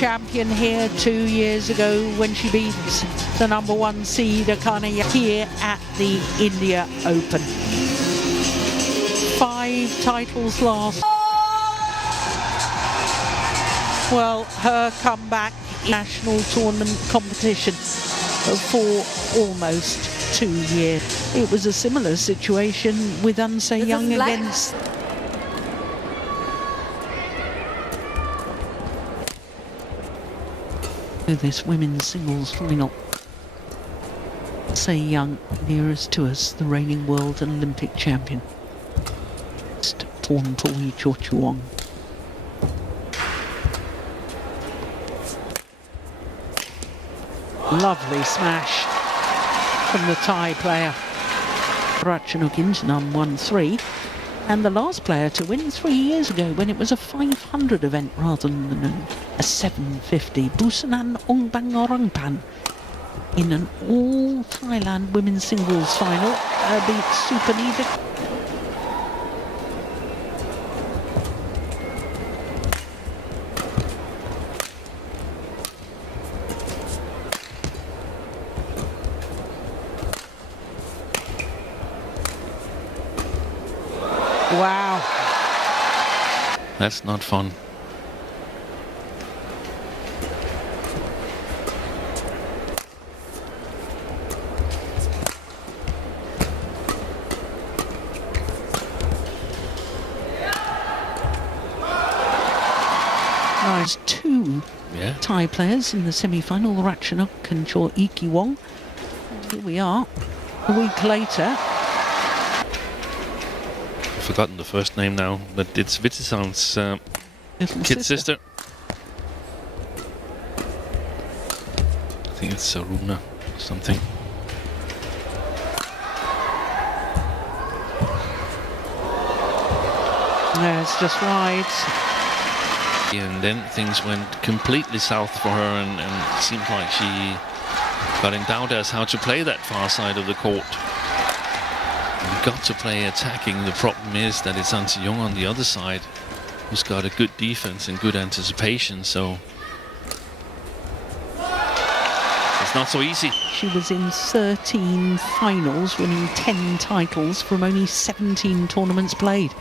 champion here 2 years ago when she beat the #1 seed Akane here at the India Open. 5 titles lost. Well, her comeback in national tournament competition for almost 2 years. It was a similar situation with Anse영의 against this women's singles final. Anse영, nearest to us, the reigning world and Olympic champion. Pornpawee Chochuwong. Lovely smash from the Thai player. Ratchanok into num 1-3. And the last player to win 3 years ago when it was a 500 event rather than a 750. Busanan Ongbangorangpan in an all Thailand women's singles final beat Supanida. Wow. That's not fun. There's 2 Thai players in the semi-final, Ratchanok and Chochuwong. Here we are, a week later. Forgotten the first name now, but it's Vitisan's kid sister. I think it's Saruna or something. No, it's just right. And then things went completely south for her, and it seemed like she got in doubt as how to play that far side of the court. You've got to play attacking. The problem is that it's Anse영 on the other side who's got a good defense and good anticipation, so it's not so easy. She was in 13 finals, winning 10 titles from only 17 tournaments played.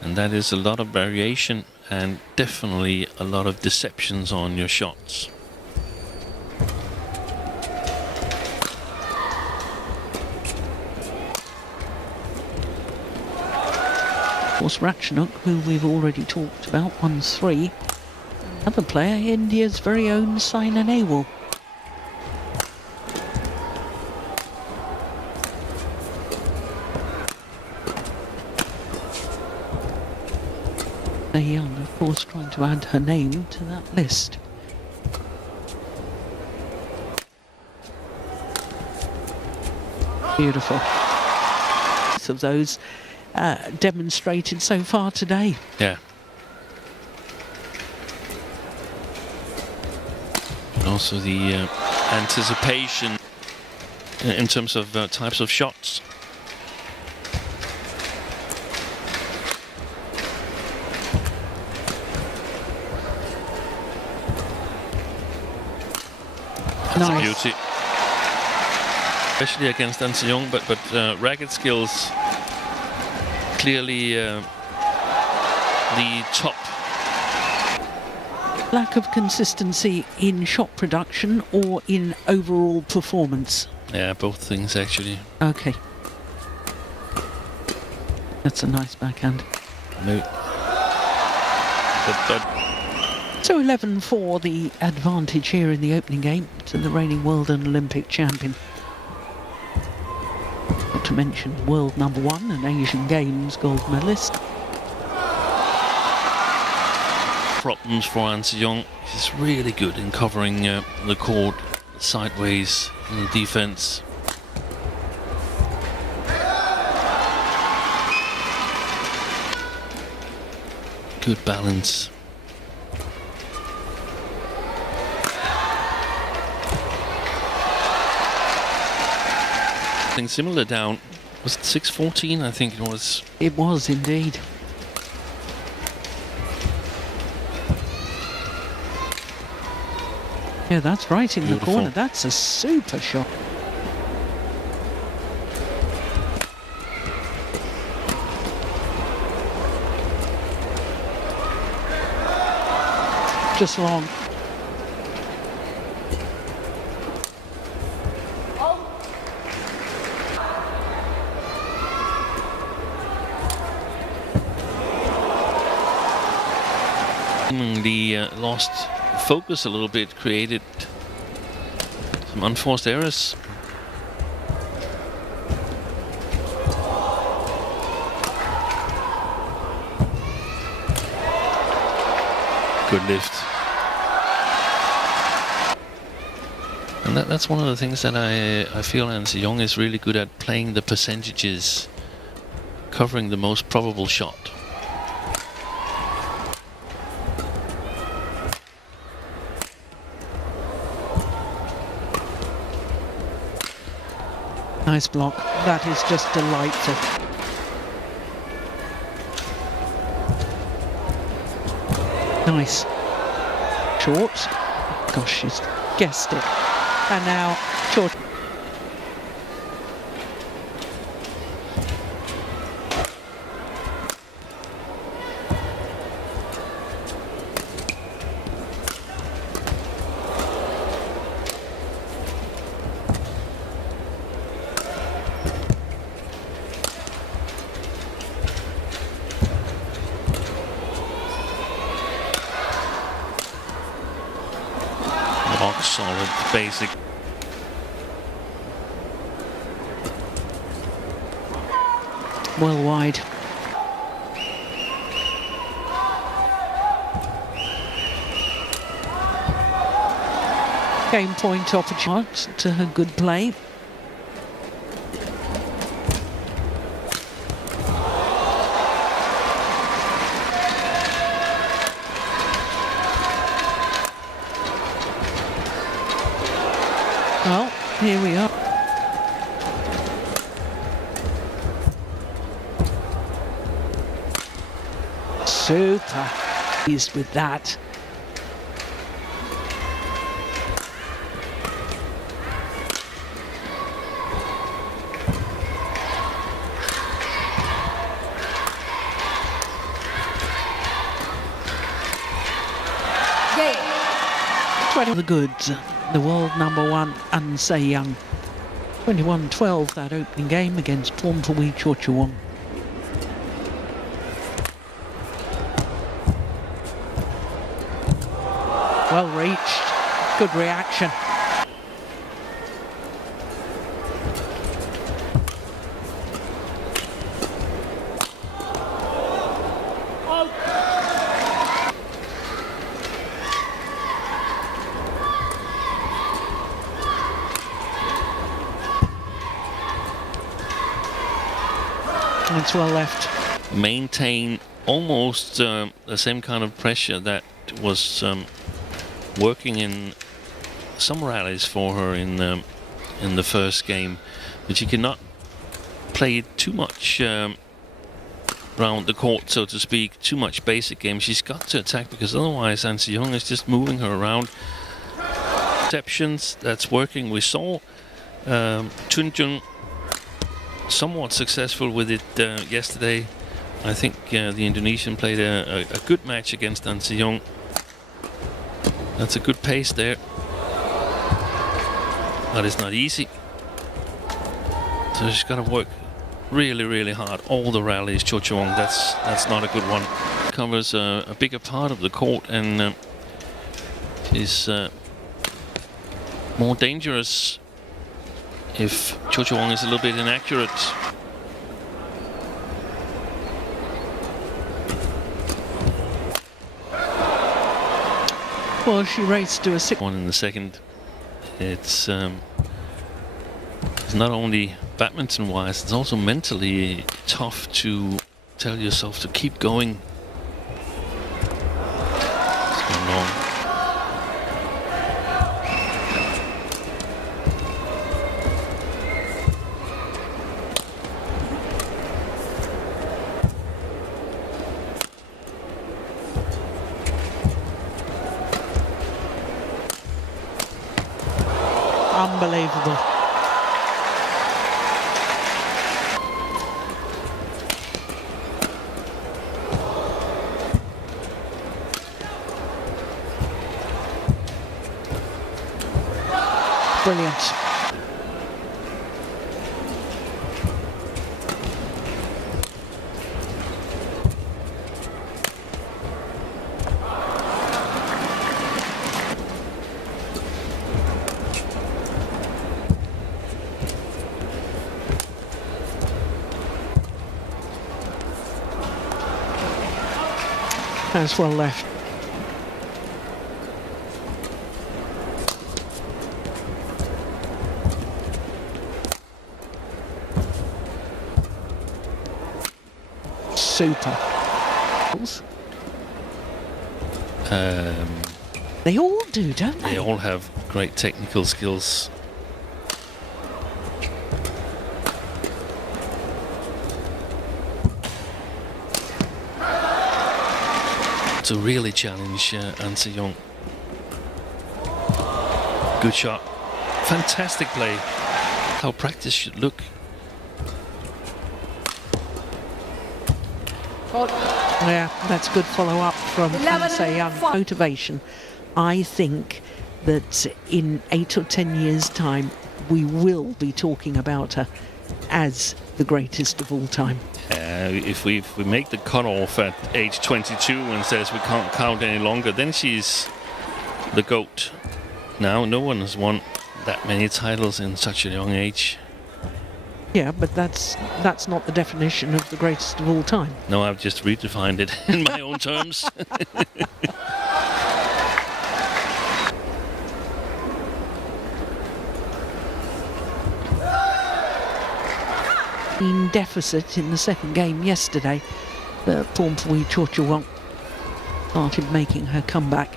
And that is a lot of variation and definitely a lot of deceptions on your shots. Of course, Ratchanok, who we've already talked about, 1-3. Another player, India's very own Saina Nehwal. Young, of course, trying to add her name to that list. Beautiful. Of those demonstrated so far today. Yeah. And also the anticipation in terms of types of shots. That's a beauty, especially against Anse영, but racket skills clearly the top. Lack of consistency in shot production or in overall performance? Yeah, both things actually. Okay. That's a nice backhand. No. But so 11-4 the advantage here in the opening game to the reigning world and Olympic champion. Not to mention world #1 and Asian Games gold medalist. Problems for Anse영. She's really good in covering the court sideways in the defense. Good balance. Something similar down. Was it 6-14? I think it was. It was indeed. Yeah, that's right in Beautiful. the corner. That's a super shot. Just long. The lost focus a little bit, created some unforced errors. Good lift. And that's one of the things that I feel Anseong is really good at, playing the percentages, covering the most probable shot. Nice block. That is just delightful. Nice. Short. Gosh, she's guessed it. And now short. Rock solid, basic. Well wide. Game point opportunity to her good play. Well, here we are. Super pleased with that. The goods, the world number one Anseong. 21-12 that opening game against Pornpawee Chochuwong. Well reached, good reaction. It's well left. Maintain almost the same kind of pressure that was working in some rallies for her in the first game, but she cannot play too much around the court, so to speak, too much basic game. She's got to attack, because otherwise Anseong is just moving her around. Exceptions, that's working. We saw Chunjung somewhat successful with it yesterday. I think the Indonesian played a good match against Anseong. That's a good pace there. That is not easy. So she's got to work really, really hard. All the rallies, Chochuwong, that's not a good one. Covers a bigger part of the court, and is more dangerous if Chochuwong is a little bit inaccurate. Well, she raced to a 6-1 in the second. It's not only badminton-wise, it's also mentally tough to tell yourself to keep going. It's gone long. Unbelievable. Brilliant. That's well left. Super. They all do, don't they? They all have great technical skills. To really challenge Anseong. Good shot. Fantastic play. How practice should look. Yeah, that's good follow-up from Anseong. Motivation. I think that in 8 or 10 years' time, we will be talking about her as the greatest of all time. If we make the cutoff at age 22 and says we can't count any longer, then she's the GOAT. Now, no one has won that many titles in such a young age. Yeah, but that's not the definition of the greatest of all time. No, I've just redefined it in my own terms. In deficit in the second game yesterday, Pornpawee Chochuwong started making her comeback.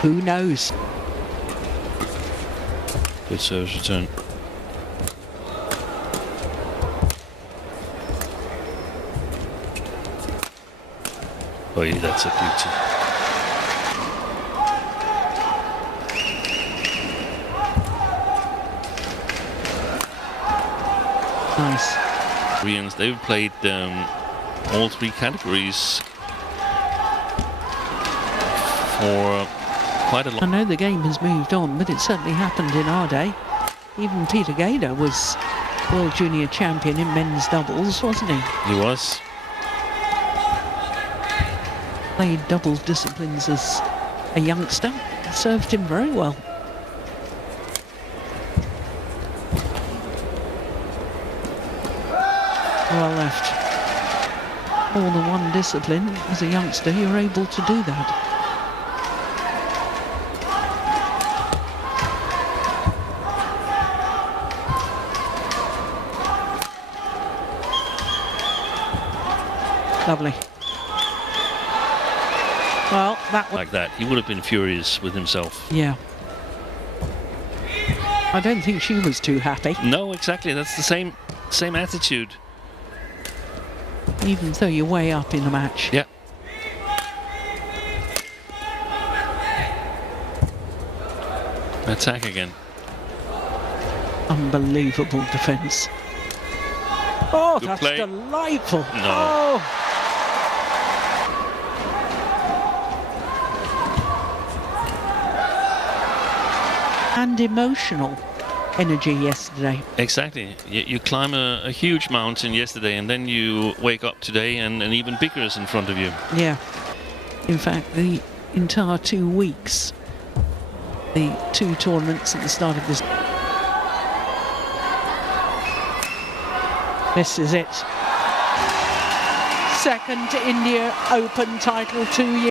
Who knows? Good service return. Oh, yeah, that's a beauty. Nice. Koreans, they've played all three categories for quite a long. I know the game has moved on, but it certainly happened in our day. Even Peter Gader was World Junior Champion in men's doubles, wasn't he? He was. Played doubles disciplines as a youngster. Served him very well. Well left. More than one discipline. As a youngster, you're able to do that. Lovely. Well, that was Like that, he would have been furious with himself. yeah. I don't think she was too happy, No, exactly. That's the same attitude. even though you're way up in the match. Yeah. Attack again. Unbelievable defence. Oh, Good that's play. delightful. No. Oh. And emotional energy yesterday. Exactly. You climb a huge mountain yesterday, and then you wake up today and even bigger is in front of you. Yeah. In fact, the entire 2 weeks, the 2 tournaments at the start of this. This is it. Second India Open title 2 years.